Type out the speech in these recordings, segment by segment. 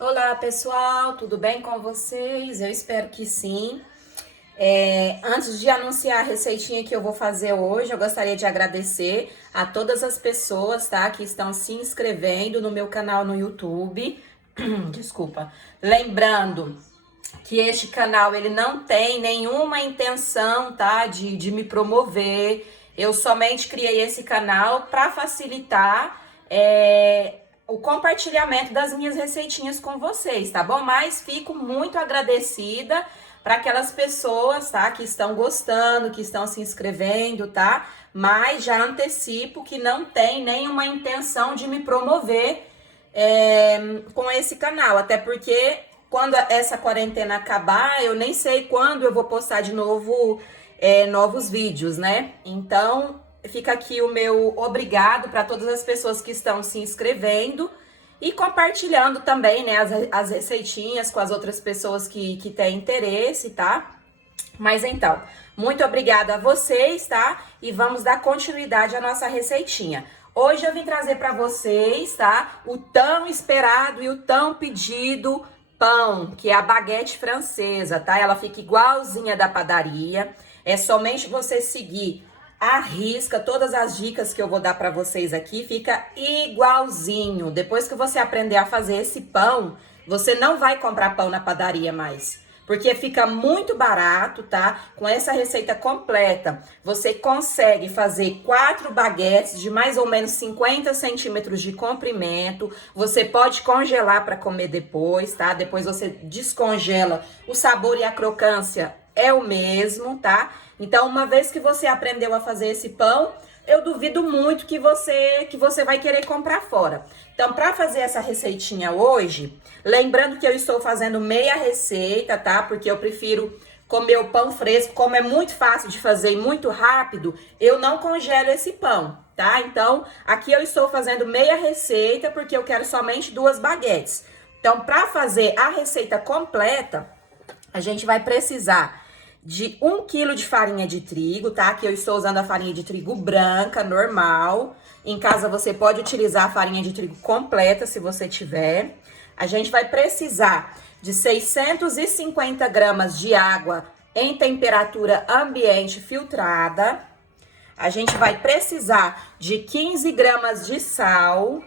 Olá pessoal, tudo bem com vocês? Eu espero que sim. Antes de anunciar a receitinha que eu vou fazer hoje, eu gostaria de agradecer a todas as pessoas, tá, que estão se inscrevendo no meu canal no YouTube. Desculpa. Lembrando que este canal ele não tem nenhuma intenção, tá, de me promover. Eu somente criei esse canal para facilitar o compartilhamento das minhas receitinhas com vocês, tá bom? Mas fico muito agradecida para aquelas pessoas, tá, que estão gostando, que estão se inscrevendo, tá? Mas já antecipo que não tem nenhuma intenção de me promover com esse canal, até porque quando essa quarentena acabar, eu nem sei quando eu vou postar de novo novos vídeos, né? Então, fica aqui o meu obrigado para todas as pessoas que estão se inscrevendo e compartilhando também, né, as receitinhas com as outras pessoas que têm interesse, tá? Mas então, muito obrigada a vocês, tá? E vamos dar continuidade à nossa receitinha. Hoje eu vim trazer para vocês, tá? O tão esperado e o tão pedido pão, que é a baguete francesa, tá? Ela fica igualzinha da padaria. É somente você seguir à risca todas as dicas que eu vou dar para vocês aqui, fica igualzinho. Depois que você aprender a fazer esse pão, você não vai comprar pão na padaria mais. Porque fica muito barato, tá? Com essa receita completa, você consegue fazer 4 baguetes de mais ou menos 50 centímetros de comprimento. Você pode congelar para comer depois, tá? Depois você descongela. O sabor e a crocância é o mesmo, tá? Então, uma vez que você aprendeu a fazer esse pão, eu duvido muito que você vai querer comprar fora. Então, para fazer essa receitinha hoje, lembrando que eu estou fazendo meia receita, tá? Porque eu prefiro comer o pão fresco, como é muito fácil de fazer e muito rápido, eu não congelo esse pão, tá? Então, aqui eu estou fazendo meia receita porque eu quero somente 2 baguetes. Então, para fazer a receita completa, a gente vai precisar de 1 quilo de farinha de trigo, tá? Que eu estou usando a farinha de trigo branca, normal. Em casa você pode utilizar a farinha de trigo completa, se você tiver. A gente vai precisar de 650 gramas de água em temperatura ambiente filtrada. A gente vai precisar de 15 gramas de sal,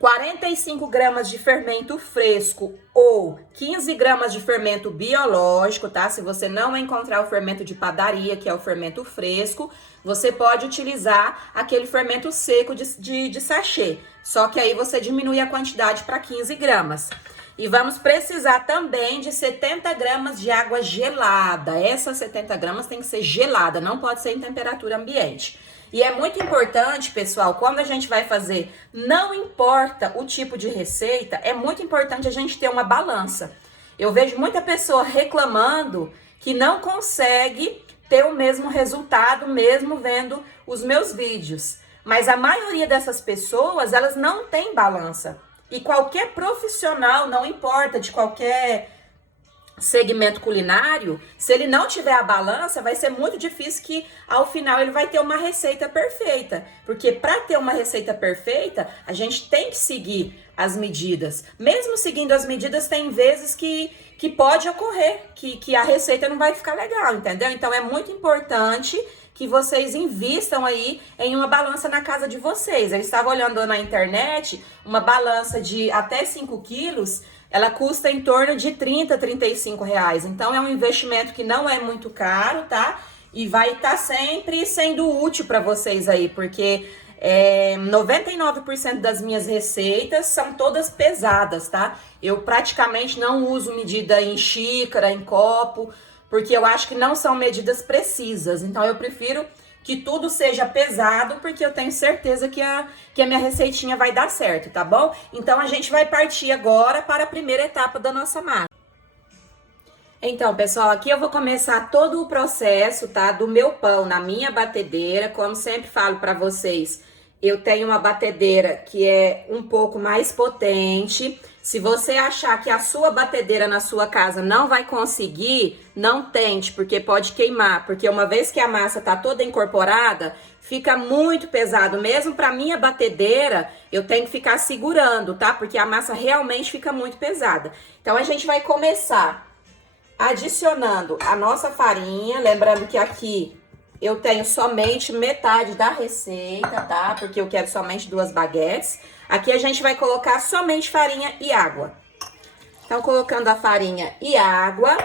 45 gramas de fermento fresco ou 15 gramas de fermento biológico, tá? Se você não encontrar o fermento de padaria, que é o fermento fresco, você pode utilizar aquele fermento seco de sachê. Só que aí você diminui a quantidade para 15 gramas. E vamos precisar também de 70 gramas de água gelada. Essas 70 gramas tem que ser gelada, não pode ser em temperatura ambiente. E é muito importante, pessoal, quando a gente vai fazer, não importa o tipo de receita, é muito importante a gente ter uma balança. Eu vejo muita pessoa reclamando que não consegue ter o mesmo resultado mesmo vendo os meus vídeos. Mas a maioria dessas pessoas, elas não têm balança. E qualquer profissional, não importa de qualquer segmento culinário, se ele não tiver a balança, vai ser muito difícil que ao final ele vai ter uma receita perfeita. Porque para ter uma receita perfeita, a gente tem que seguir as medidas. Mesmo seguindo as medidas, tem vezes que pode ocorrer, que a receita não vai ficar legal, entendeu? Então é muito importante que vocês invistam aí em uma balança na casa de vocês. Eu estava olhando na internet, uma balança de até 5 quilos, ela custa em torno de 30, 35 reais. Então, é um investimento que não é muito caro, tá? E vai estar sempre sendo útil para vocês aí, porque 99% das minhas receitas são todas pesadas, tá? Eu praticamente não uso medida em xícara, em copo, porque eu acho que não são medidas precisas. Então, eu prefiro que tudo seja pesado, porque eu tenho certeza que a minha receitinha vai dar certo, tá bom? Então, a gente vai partir agora para a primeira etapa da nossa massa. Então, pessoal, aqui eu vou começar todo o processo, tá? Do meu pão na minha batedeira. Como sempre falo para vocês, eu tenho uma batedeira que é um pouco mais potente. Se você achar que a sua batedeira na sua casa não vai conseguir, não tente, porque pode queimar. Porque uma vez que a massa tá toda incorporada, fica muito pesado. Mesmo para minha batedeira, eu tenho que ficar segurando, tá? Porque a massa realmente fica muito pesada. Então, a gente vai começar adicionando a nossa farinha. Lembrando que aqui eu tenho somente metade da receita, tá? Porque eu quero somente 2 baguetes. Aqui a gente vai colocar somente farinha e água. Então, colocando a farinha e água,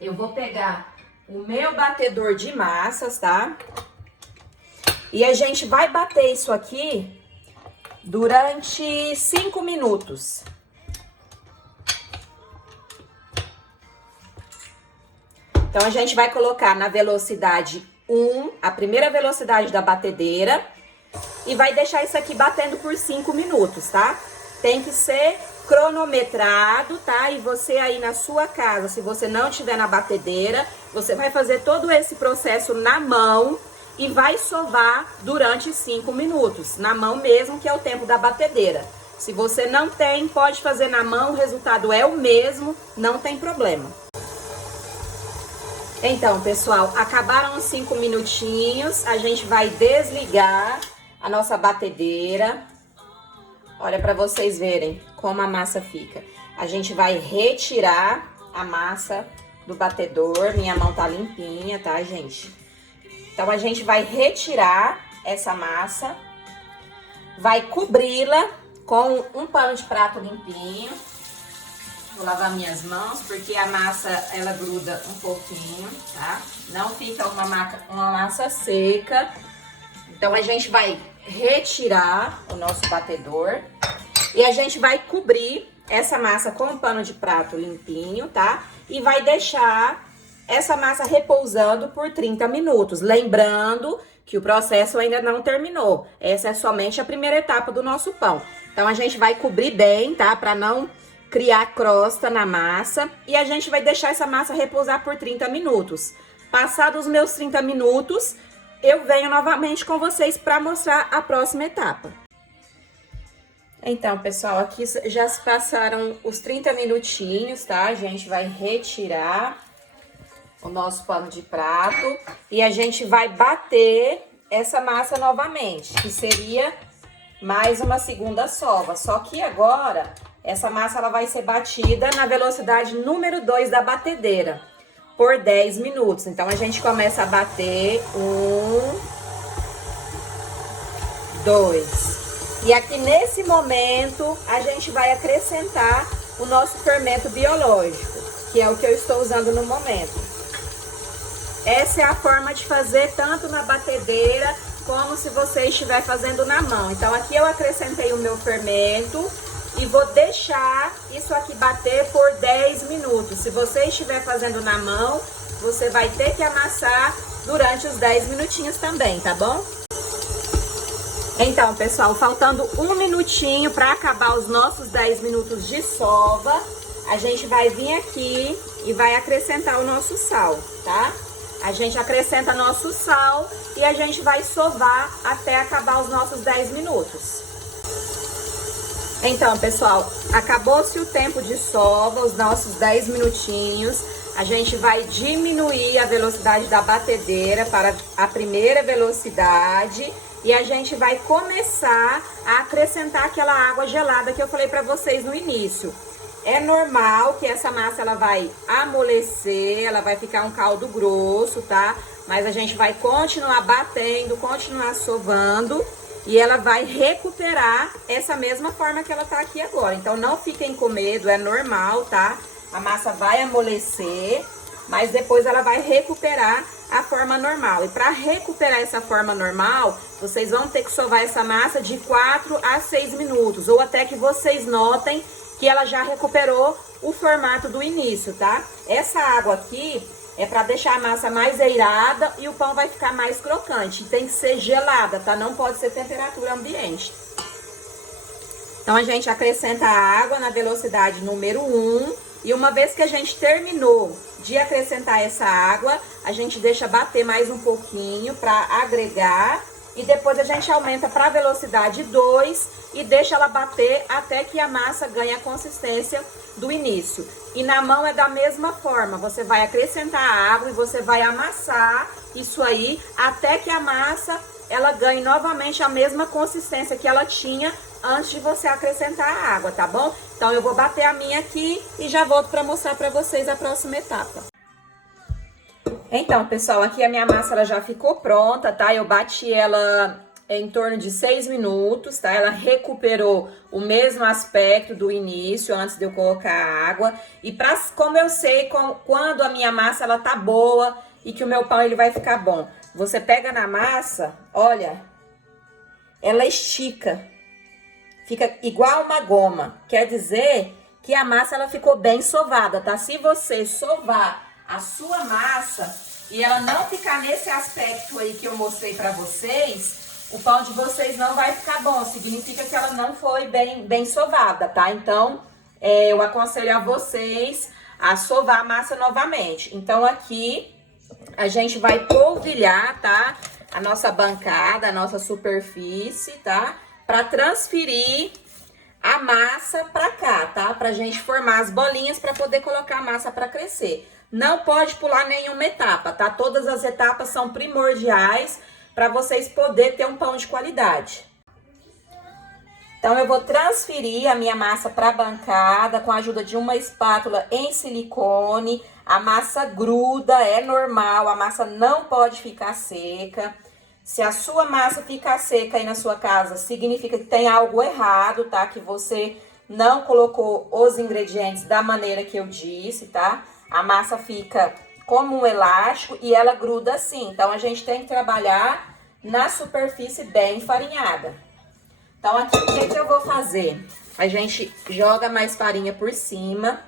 eu vou pegar o meu batedor de massas, tá? E a gente vai bater isso aqui durante 5 minutos. Então, a gente vai colocar na velocidade 1, a primeira velocidade da batedeira, e vai deixar isso aqui batendo por 5 minutos, tá? Tem que ser cronometrado, tá? E você aí na sua casa, se você não tiver na batedeira, você vai fazer todo esse processo na mão e vai sovar durante 5 minutos, na mão mesmo, que é o tempo da batedeira. Se você não tem, pode fazer na mão, o resultado é o mesmo, não tem problema. Então, pessoal, acabaram os 5 minutinhos, a gente vai desligar a nossa batedeira. Olha para vocês verem como a massa fica. A gente vai retirar a massa do batedor. Minha mão tá limpinha, tá, gente? Então, a gente vai retirar essa massa, vai cobri-la com um pano de prato limpinho. Vou lavar minhas mãos, porque a massa, ela gruda um pouquinho, tá? Não fica uma massa seca. Então, a gente vai retirar o nosso batedor e a gente vai cobrir essa massa com um pano de prato limpinho, tá? E vai deixar essa massa repousando por 30 minutos. Lembrando que o processo ainda não terminou. Essa é somente a primeira etapa do nosso pão. Então, a gente vai cobrir bem, tá? Para não criar crosta na massa. E a gente vai deixar essa massa repousar por 30 minutos. Passados os meus 30 minutos, eu venho novamente com vocês para mostrar a próxima etapa. Então, pessoal, aqui já se passaram os 30 minutinhos, tá? A gente vai retirar o nosso pano de prato e a gente vai bater essa massa novamente, que seria mais uma segunda sova. Só que agora, essa massa ela vai ser batida na velocidade número 2 da batedeira, por 10 minutos. Então, a gente começa a bater 1, 2. E aqui, nesse momento, a gente vai acrescentar o nosso fermento biológico, que é o que eu estou usando no momento. Essa é a forma de fazer tanto na batedeira, como se você estiver fazendo na mão. Então, aqui eu acrescentei o meu fermento e vou deixar isso aqui bater por 10 minutos. Se você estiver fazendo na mão, você vai ter que amassar durante os 10 minutinhos também, tá bom? Então, pessoal, faltando 1 minutinho para acabar os nossos 10 minutos de sova, a gente vai vir aqui e vai acrescentar o nosso sal, tá? A gente acrescenta nosso sal e a gente vai sovar até acabar os nossos 10 minutos. Então, pessoal, acabou-se o tempo de sova, os nossos 10 minutinhos. A gente vai diminuir a velocidade da batedeira para a primeira velocidade e a gente vai começar a acrescentar aquela água gelada que eu falei para vocês no início. É normal que essa massa ela vai amolecer, ela vai ficar um caldo grosso, tá? Mas a gente vai continuar batendo, continuar sovando e ela vai recuperar essa mesma forma que ela tá aqui agora. Então, não fiquem com medo, é normal, tá? A massa vai amolecer, mas depois ela vai recuperar a forma normal. E para recuperar essa forma normal, vocês vão ter que sovar essa massa de 4 a 6 minutos, ou até que vocês notem que ela já recuperou o formato do início, tá? Essa água aqui é para deixar a massa mais eirada e o pão vai ficar mais crocante. Tem que ser gelada, tá? Não pode ser temperatura ambiente. Então, a gente acrescenta a água na velocidade número 1. E uma vez que a gente terminou de acrescentar essa água, a gente deixa bater mais um pouquinho para agregar e depois a gente aumenta para velocidade 2 e deixa ela bater até que a massa ganhe a consistência do início. E na mão é da mesma forma, você vai acrescentar água e você vai amassar isso aí até que a massa ela ganhe novamente a mesma consistência que ela tinha antes de você acrescentar a água, tá bom? Então eu vou bater a minha aqui e já volto para mostrar para vocês a próxima etapa. Então, pessoal, aqui a minha massa ela já ficou pronta, tá? Eu bati ela em torno de 6 minutos, tá? Ela recuperou o mesmo aspecto do início, antes de eu colocar a água. E como eu sei quando a minha massa ela tá boa e que o meu pão ele vai ficar bom. Você pega na massa, olha, ela estica. Fica igual uma goma. Quer dizer que a massa ela ficou bem sovada, tá? Se você sovar a sua massa e ela não ficar nesse aspecto aí que eu mostrei pra vocês, o pão de vocês não vai ficar bom. Significa que ela não foi bem sovada, tá? Então, eu aconselho a vocês a sovar a massa novamente. Então, aqui a gente vai polvilhar, tá? A nossa bancada, a nossa superfície, tá? Pra transferir a massa pra cá, tá? Pra gente formar as bolinhas pra poder colocar a massa pra crescer. Não pode pular nenhuma etapa, tá? Todas as etapas são primordiais para vocês poderem ter um pão de qualidade. Então, eu vou transferir a minha massa para a bancada com a ajuda de uma espátula em silicone. A massa gruda, é normal, a massa não pode ficar seca. Se a sua massa ficar seca aí na sua casa, significa que tem algo errado, tá? Que você não colocou os ingredientes da maneira que eu disse, tá? A massa fica como um elástico e ela gruda assim. Então, a gente tem que trabalhar na superfície bem enfarinhada. Então, aqui, o que eu vou fazer? A gente joga mais farinha por cima.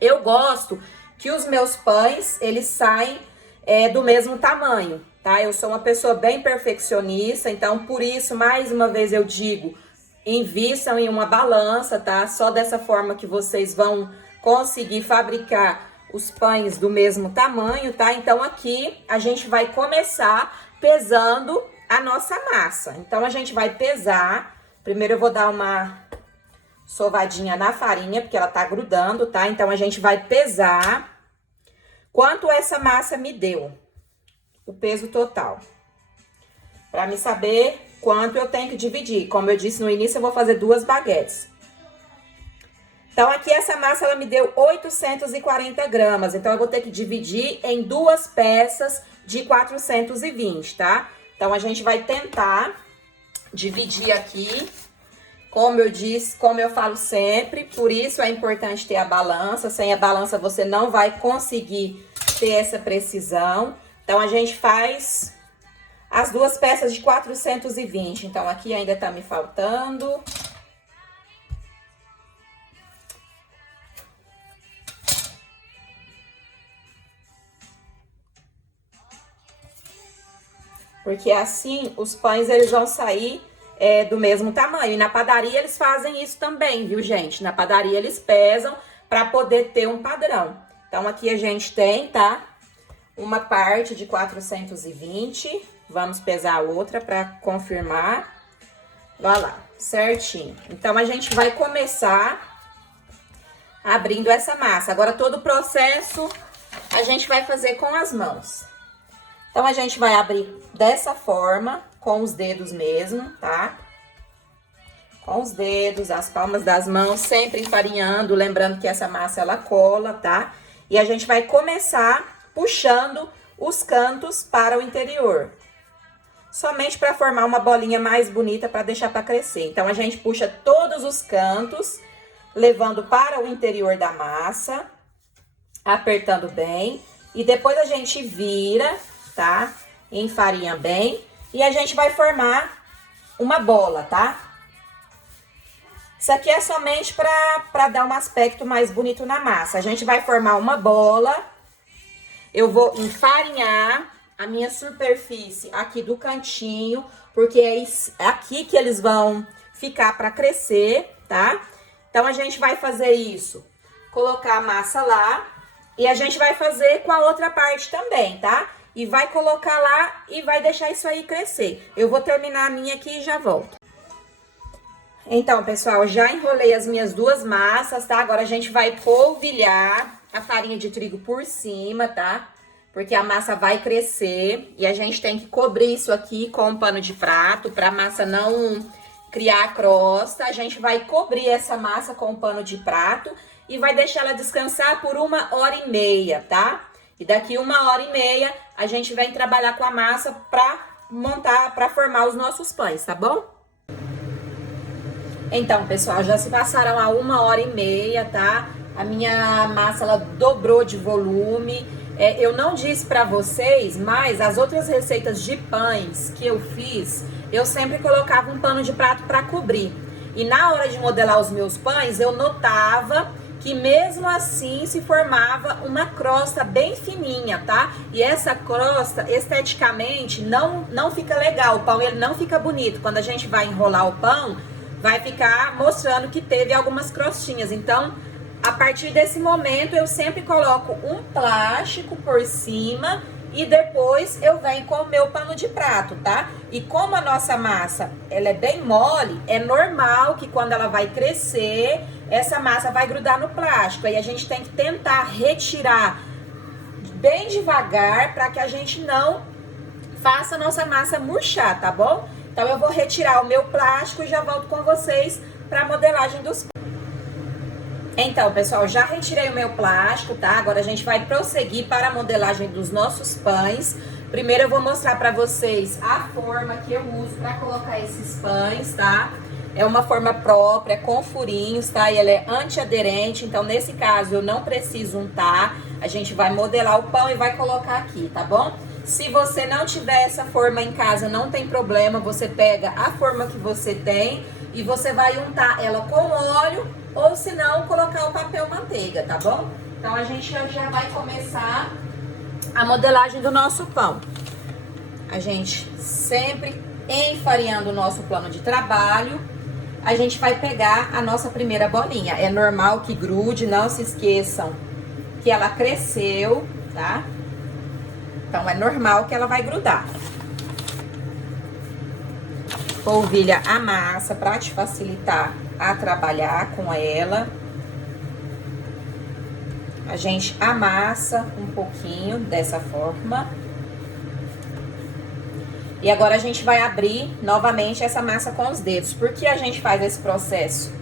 Eu gosto que os meus pães, eles saem do mesmo tamanho, tá? Eu sou uma pessoa bem perfeccionista, então, por isso, mais uma vez eu digo, invistam em uma balança, tá? Só dessa forma que vocês vão conseguir fabricar os pães do mesmo tamanho, tá? Então, aqui a gente vai começar pesando a nossa massa. Então, a gente vai pesar. Primeiro, eu vou dar uma sovadinha na farinha, porque ela tá grudando, tá? Então, a gente vai pesar quanto essa massa me deu. O peso total. Pra me saber quanto eu tenho que dividir. Como eu disse no início, eu vou fazer 2 baguetes. Então, aqui essa massa, ela me deu 840 gramas. Então, eu vou ter que dividir em 2 peças de 420, tá? Então, a gente vai tentar dividir aqui, como eu disse, como eu falo sempre. Por isso, é importante ter a balança. Sem a balança, você não vai conseguir ter essa precisão. Então, a gente faz as 2 peças de 420. Então, aqui ainda tá me faltando... Porque assim, os pães, eles vão sair do mesmo tamanho. E na padaria, eles fazem isso também, viu, gente? Na padaria, eles pesam para poder ter um padrão. Então, aqui a gente tem, tá? Uma parte de 420. Vamos pesar a outra para confirmar. Olha lá, certinho. Então, a gente vai começar abrindo essa massa. Agora, todo o processo a gente vai fazer com as mãos. Então, a gente vai abrir dessa forma, com os dedos mesmo, tá? Com os dedos, as palmas das mãos, sempre enfarinhando, lembrando que essa massa, ela cola, tá? E a gente vai começar puxando os cantos para o interior. Somente para formar uma bolinha mais bonita, para deixar para crescer. Então, a gente puxa todos os cantos, levando para o interior da massa, apertando bem. E depois a gente vira... tá? Enfarinha bem. E a gente vai formar uma bola, tá? Isso aqui é somente pra dar um aspecto mais bonito na massa. A gente vai formar uma bola. Eu vou enfarinhar a minha superfície aqui do cantinho, porque é aqui que eles vão ficar pra crescer, tá? Então, a gente vai fazer isso. Colocar a massa lá. E a gente vai fazer com a outra parte também, tá? e vai colocar lá e vai deixar isso aí crescer. Eu vou terminar a minha aqui e já volto. Então, pessoal, já enrolei as minhas duas massas, tá? Agora a gente vai polvilhar a farinha de trigo por cima, tá? Porque a massa vai crescer e a gente tem que cobrir isso aqui com um pano de prato pra massa não criar crosta. A gente vai cobrir essa massa com um pano de prato e vai deixar ela descansar por 1h30, tá? E daqui 1h30 a gente vem trabalhar com a massa pra montar, pra formar os nossos pães, tá bom? Então, pessoal, já se passaram a 1h30, tá? A minha massa, ela dobrou de volume. Eu não disse pra vocês, mas as outras receitas de pães que eu fiz, eu sempre colocava um pano de prato pra cobrir. E na hora de modelar os meus pães, eu notava que mesmo assim se formava uma crosta bem fininha, tá? E essa crosta, esteticamente, não fica legal. O pão, ele não fica bonito. Quando a gente vai enrolar o pão, vai ficar mostrando que teve algumas crostinhas. Então, a partir desse momento, eu sempre coloco um plástico por cima e depois eu venho com o meu pano de prato, tá? E como a nossa massa, ela é bem mole, é normal que quando ela vai crescer, essa massa vai grudar no plástico. Aí a gente tem que tentar retirar bem devagar para que a gente não faça a nossa massa murchar, tá bom? Então eu vou retirar o meu plástico e já volto com vocês para a modelagem dos pães. Então, pessoal, já retirei o meu plástico, tá? Agora a gente vai prosseguir para a modelagem dos nossos pães. Primeiro eu vou mostrar para vocês a forma que eu uso para colocar esses pães, tá? É uma forma própria, com furinhos, tá? E ela é antiaderente, então nesse caso eu não preciso untar. A gente vai modelar o pão e vai colocar aqui, tá bom? Se você não tiver essa forma em casa, não tem problema, você pega a forma que você tem e você vai untar ela com óleo ou se não, colocar o papel manteiga, tá bom? Então a gente já vai começar a modelagem do nosso pão. A gente sempre enfarinhando o nosso plano de trabalho, a gente vai pegar a nossa primeira bolinha. É normal que grude, não se esqueçam que ela cresceu, tá? Então, é normal que ela vai grudar. Polvilha a massa para te facilitar a trabalhar com ela. A gente amassa um pouquinho dessa forma. E agora a gente vai abrir novamente essa massa com os dedos. Por que a gente faz esse processo?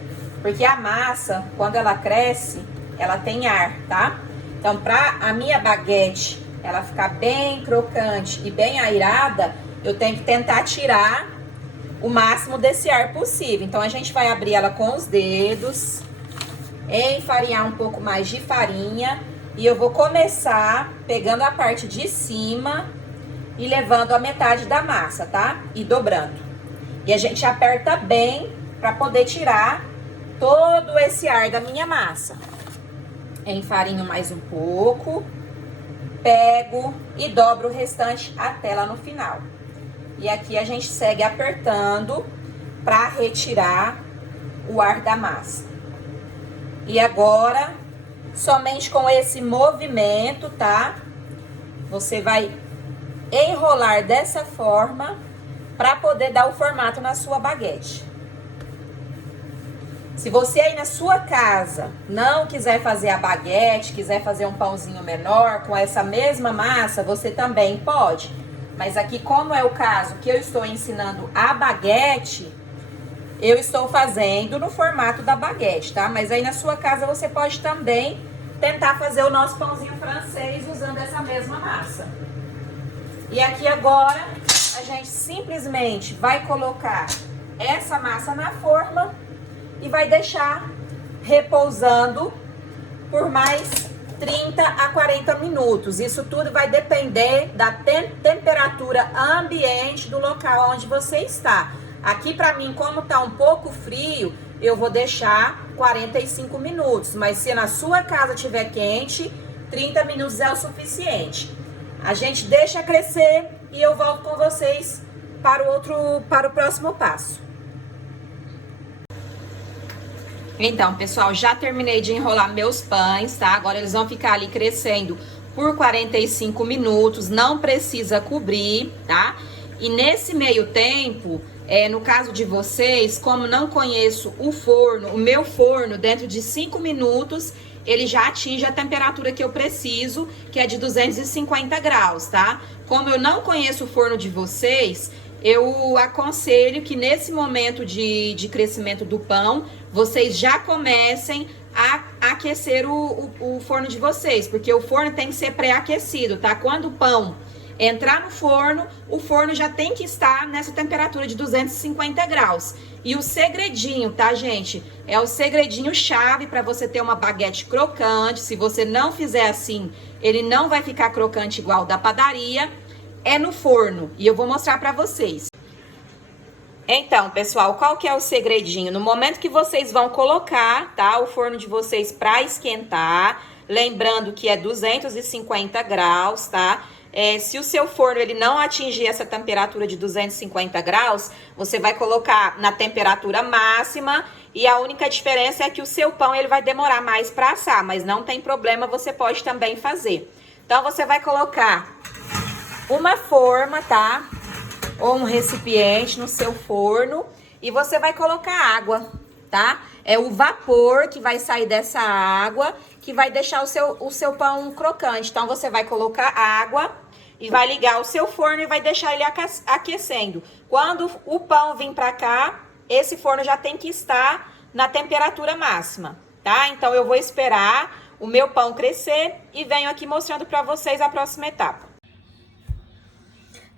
Porque a massa, quando ela cresce, ela tem ar, tá? Então, para a minha baguete ela ficar bem crocante e bem airada, eu tenho que tentar tirar o máximo desse ar possível. Então, a gente vai abrir ela com os dedos, enfarinhar um pouco mais de farinha. E eu vou começar pegando a parte de cima e levando a metade da massa, tá? E dobrando. E a gente aperta bem para poder tirar todo esse ar da minha massa. Enfarinho mais um pouco. Pego e dobro o restante até lá no final. E aqui a gente segue apertando para retirar o ar da massa. E agora, somente com esse movimento, tá? Você vai enrolar dessa forma para poder dar o formato na sua baguete. Se você aí na sua casa não quiser fazer a baguete, quiser fazer um pãozinho menor com essa mesma massa, você também pode. Mas aqui, como é o caso que eu estou ensinando a baguete, eu estou fazendo no formato da baguete, tá? Mas aí na sua casa você pode também tentar fazer o nosso pãozinho francês usando essa mesma massa. E aqui agora, a gente simplesmente vai colocar essa massa na forma e vai deixar repousando por mais 30 a 40 minutos. Isso tudo vai depender da temperatura ambiente do local onde você está. Aqui pra mim, como tá um pouco frio, eu vou deixar 45 minutos. Mas se na sua casa tiver quente, 30 minutos é o suficiente. A gente deixa crescer e eu volto com vocês para o próximo passo. Então, pessoal, já terminei de enrolar meus pães, tá? Agora eles vão ficar ali crescendo por 45 minutos, não precisa cobrir, tá? E nesse meio tempo, no caso de vocês, como não conheço o forno, o meu forno, dentro de 5 minutos, ele já atinge a temperatura que eu preciso, que é de 250 graus, tá? Como eu não conheço o forno de vocês, eu aconselho que nesse momento de crescimento do pão, vocês já comecem a aquecer o forno de vocês, porque o forno tem que ser pré-aquecido, tá? Quando o pão entrar no forno, o forno já tem que estar nessa temperatura de 250 graus. E o segredinho, tá, gente? É o segredinho chave para você ter uma baguete crocante. Se você não fizer assim, ele não vai ficar crocante igual da padaria. É no forno. E eu vou mostrar para vocês. Então, pessoal, qual que é o segredinho? No momento que vocês vão colocar, tá, o forno de vocês para esquentar, lembrando que é 250 graus, tá? Se o seu forno ele não atingir essa temperatura de 250 graus, você vai colocar na temperatura máxima e a única diferença é que o seu pão ele vai demorar mais para assar, mas não tem problema, você pode também fazer. Então, você vai colocar uma forma, tá? Ou um recipiente no seu forno e você vai colocar água, tá? É o vapor que vai sair dessa água que vai deixar o seu pão crocante. Então, você vai colocar água e vai ligar o seu forno e vai deixar ele aquecendo. Quando o pão vir pra cá, esse forno já tem que estar na temperatura máxima, tá? Então, eu vou esperar o meu pão crescer e venho aqui mostrando pra vocês a próxima etapa.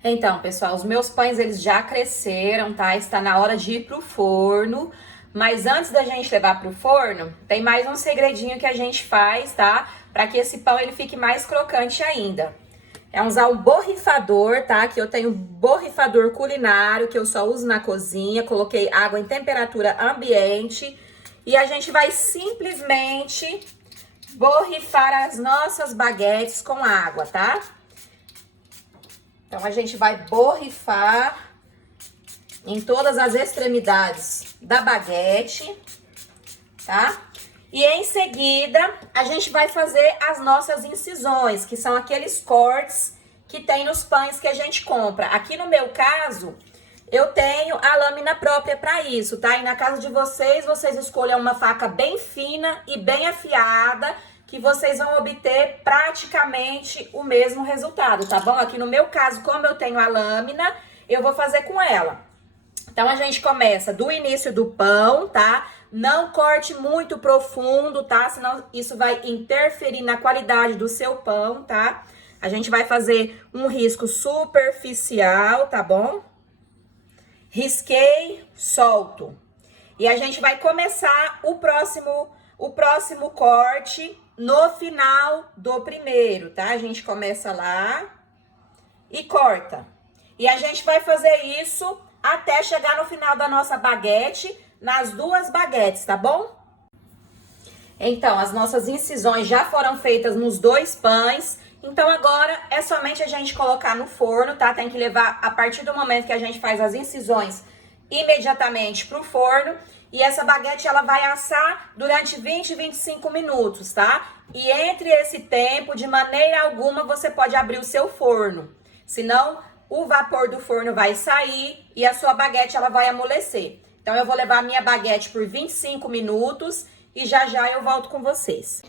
Então, pessoal, os meus pães, eles já cresceram, tá? Está na hora de ir pro forno. Mas antes da gente levar pro forno, tem mais um segredinho que a gente faz, tá? Para que esse pão, ele fique mais crocante ainda. É usar um borrifador, tá? Que eu tenho borrifador culinário, que eu só uso na cozinha. Coloquei água em temperatura ambiente. E a gente vai simplesmente borrifar as nossas baguetes com água, tá? Então, a gente vai borrifar em todas as extremidades da baguete, tá? E em seguida, a gente vai fazer as nossas incisões, que são aqueles cortes que tem nos pães que a gente compra. Aqui no meu caso, eu tenho a lâmina própria para isso, tá? E na casa de vocês, vocês escolham uma faca bem fina e bem afiada, que vocês vão obter praticamente o mesmo resultado, tá bom? Aqui no meu caso, como eu tenho a lâmina, eu vou fazer com ela. Então, a gente começa do início do pão, tá? Não corte muito profundo, tá? Senão isso vai interferir na qualidade do seu pão, tá? A gente vai fazer um risco superficial, tá bom? Risquei, solto. E a gente vai começar o próximo corte no final do primeiro, tá? A gente começa lá e corta. E a gente vai fazer isso até chegar no final da nossa baguete, nas duas baguetes, tá bom? Então, as nossas incisões já foram feitas nos dois pães. Então, agora é somente a gente colocar no forno, tá? Tem que levar, a partir do momento que a gente faz as incisões, imediatamente pro forno. E essa baguete, ela vai assar durante 20, 25 minutos, tá? E entre esse tempo, de maneira alguma, você pode abrir o seu forno. Senão, o vapor do forno vai sair e a sua baguete, ela vai amolecer. Então, eu vou levar a minha baguete por 25 minutos e já eu volto com vocês.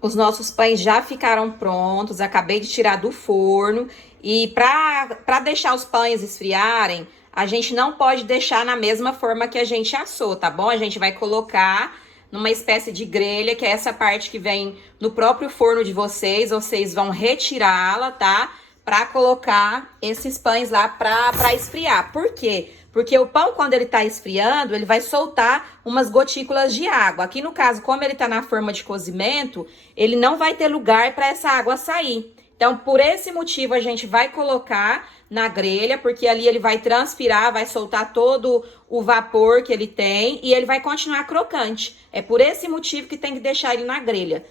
Os nossos pães já ficaram prontos, acabei de tirar do forno. E para deixar os pães esfriarem, a gente não pode deixar na mesma forma que a gente assou, tá bom? A gente vai colocar numa espécie de grelha, que é essa parte que vem no próprio forno de vocês. Vocês vão retirá-la, tá? Para colocar esses pães lá para esfriar. Por quê? Porque o pão, quando ele tá esfriando, ele vai soltar umas gotículas de água. Aqui no caso, como ele tá na forma de cozimento, ele não vai ter lugar para essa água sair. Então, por esse motivo, a gente vai colocar na grelha, porque ali ele vai transpirar, vai soltar todo o vapor que ele tem e ele vai continuar crocante. É por esse motivo que tem que deixar ele na grelha,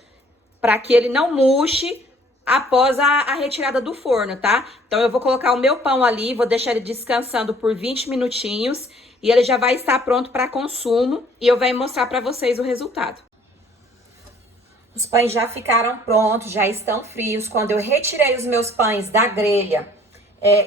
para que ele não murche após a retirada do forno, tá? Então, eu vou colocar o meu pão ali, vou deixar ele descansando por 20 minutinhos e ele já vai estar pronto para consumo e eu venho mostrar para vocês o resultado. Os pães já ficaram prontos, já estão frios. Quando eu retirei os meus pães da grelha,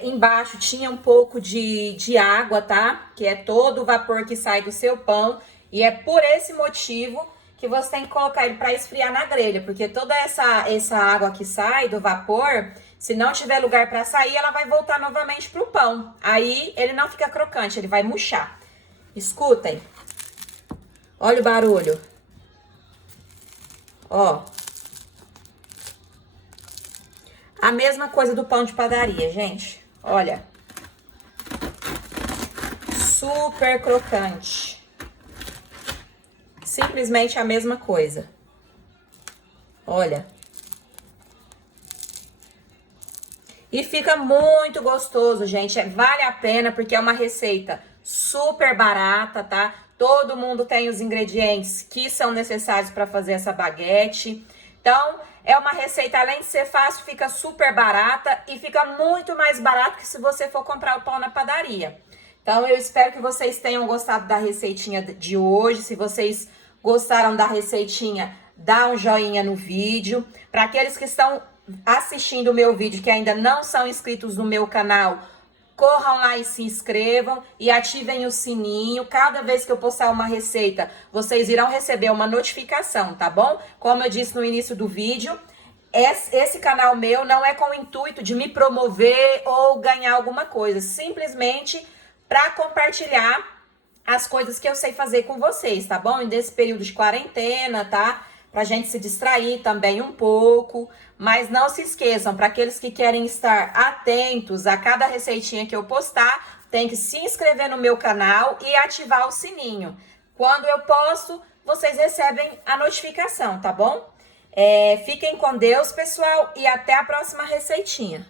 embaixo tinha um pouco de água, tá? Que é todo o vapor que sai do seu pão. E é por esse motivo que você tem que colocar ele para esfriar na grelha. Porque toda essa água que sai do vapor, se não tiver lugar para sair, ela vai voltar novamente pro pão. Aí ele não fica crocante, ele vai murchar. Escutem. Olha o barulho. Ó. A mesma coisa do pão de padaria, gente. Olha. Super crocante. Simplesmente a mesma coisa. Olha. E fica muito gostoso, gente. Vale a pena porque é uma receita super barata, tá? Todo mundo tem os ingredientes que são necessários para fazer essa baguete. Então, é uma receita, além de ser fácil, fica super barata e fica muito mais barato que se você for comprar o pão na padaria. Então, eu espero que vocês tenham gostado da receitinha de hoje. Se vocês gostaram da receitinha, dá um joinha no vídeo. Para aqueles que estão assistindo o meu vídeo que ainda não são inscritos no meu canal, corram lá e se inscrevam e ativem o sininho. Cada vez que eu postar uma receita, vocês irão receber uma notificação, tá bom? Como eu disse no início do vídeo, esse canal meu não é com o intuito de me promover ou ganhar alguma coisa, simplesmente para compartilhar as coisas que eu sei fazer com vocês, tá bom? E nesse período de quarentena, tá? Pra gente se distrair também um pouco. Mas não se esqueçam, para aqueles que querem estar atentos a cada receitinha que eu postar, tem que se inscrever no meu canal e ativar o sininho. Quando eu posto, vocês recebem a notificação, tá bom? Fiquem com Deus, pessoal, e até a próxima receitinha.